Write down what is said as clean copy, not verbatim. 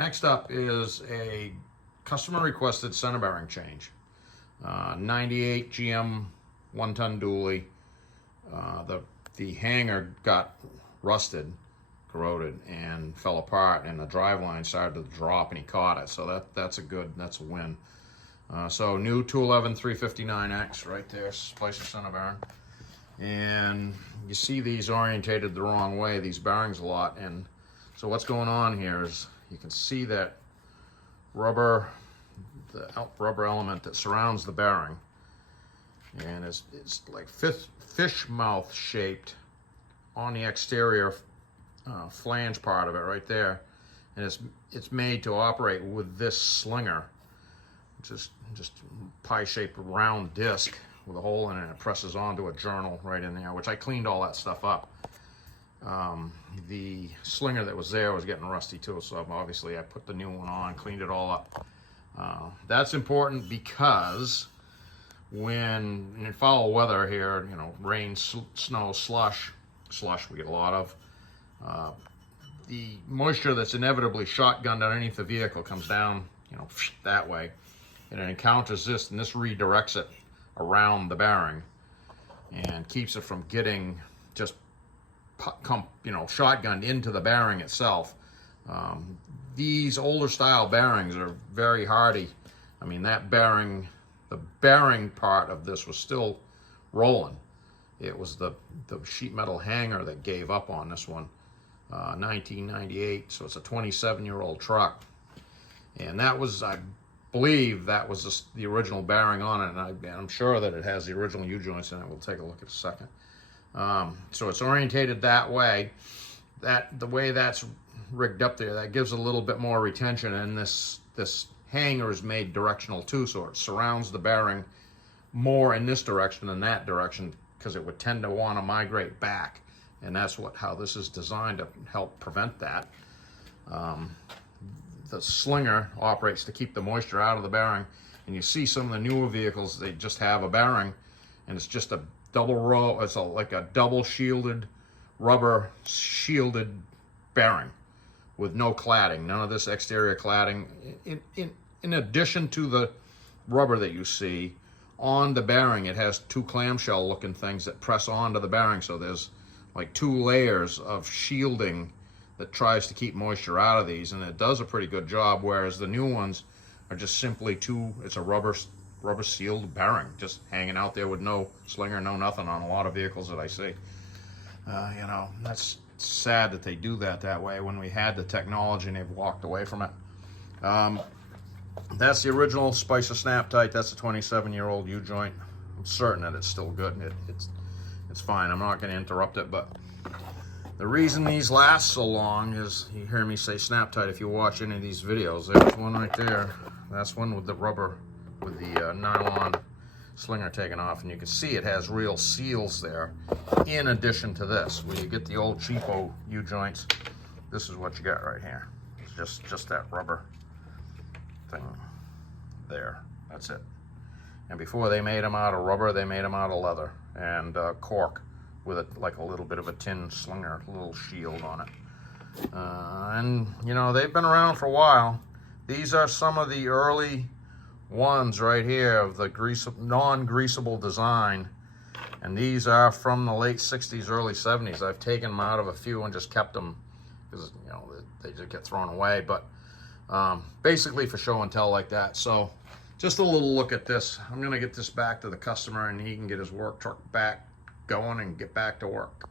Next up is a customer requested center bearing change. 98 GM 1-ton dually. The hanger got rusted, corroded, and fell apart, and the driveline started to drop, and he caught it. So that's a win. So new 211 359X right there, Spicer center bearing. And you see these orientated the wrong way, these bearings a lot. And so what's going on here is you can see that rubber, the rubber element that surrounds the bearing, and it's like fish mouth shaped on the exterior flange part of it right there, and it's made to operate with this slinger, which is just pie-shaped round disc with a hole in it. It presses onto a journal right in there, which I cleaned all that stuff up. The slinger that was there was getting rusty too, so obviously I put the new one on, cleaned it all up. That's important because when in foul weather here, you know, rain, snow, slush we get a lot of, the moisture that's inevitably shotgunned underneath the vehicle comes down, you know, that way, and it encounters this, and this redirects it around the bearing and keeps it from getting just shotgunned into the bearing itself. These older style bearings are very hardy. I mean, that bearing, the bearing part of this was still rolling. It was the sheet metal hanger that gave up on this one. 1998, so it's a 27-year-old truck. And that was, I believe that was the original bearing on it, and I'm sure that it has the original U-joints in it. We'll take a look in a second. So it's orientated that way. The way that's rigged up there, that gives a little bit more retention, and this hanger is made directional too, so it surrounds the bearing more in this direction than that direction, because it would tend to want to migrate back, and that's how this is designed to help prevent that. The slinger operates to keep the moisture out of the bearing, and you see some of the newer vehicles, they just have a bearing, and it's just a double row. It's like a double shielded, rubber shielded bearing with no cladding, none of this exterior cladding. In addition to the rubber that you see on the bearing, it has two clamshell looking things that press onto the bearing, so there's like two layers of shielding that tries to keep moisture out of these, and it does a pretty good job, whereas the new ones are just simply it's a rubber sealed bearing just hanging out there with no slinger, no nothing on a lot of vehicles that I see. You know, that's sad that they do that way when we had the technology and they've walked away from it. That's the original Spicer Snap-Tite. That's a 27-year-old U-joint. I'm certain that it's still good. It's fine. I'm not going to interrupt it, but the reason these last so long is, you hear me say Snap-Tite if you watch any of these videos. There's one right there. That's one with the rubber, with the nylon slinger taken off, and you can see it has real seals there. In addition to this, when you get the old cheapo U-joints, this is what you got right here. It's just that rubber thing there. That's it. And before they made them out of rubber, they made them out of leather and cork with like a little bit of a tin slinger, a little shield on it. And you know, they've been around for a while. These are some of the early ones right here of the non-greasable design, and these are from the late 60s, early 70s. I've taken them out of a few and just kept them because, you know, they just get thrown away, but basically for show and tell like that. So just a little look at this. I'm going to get this back to the customer, and he can get his work truck back going and get back to work.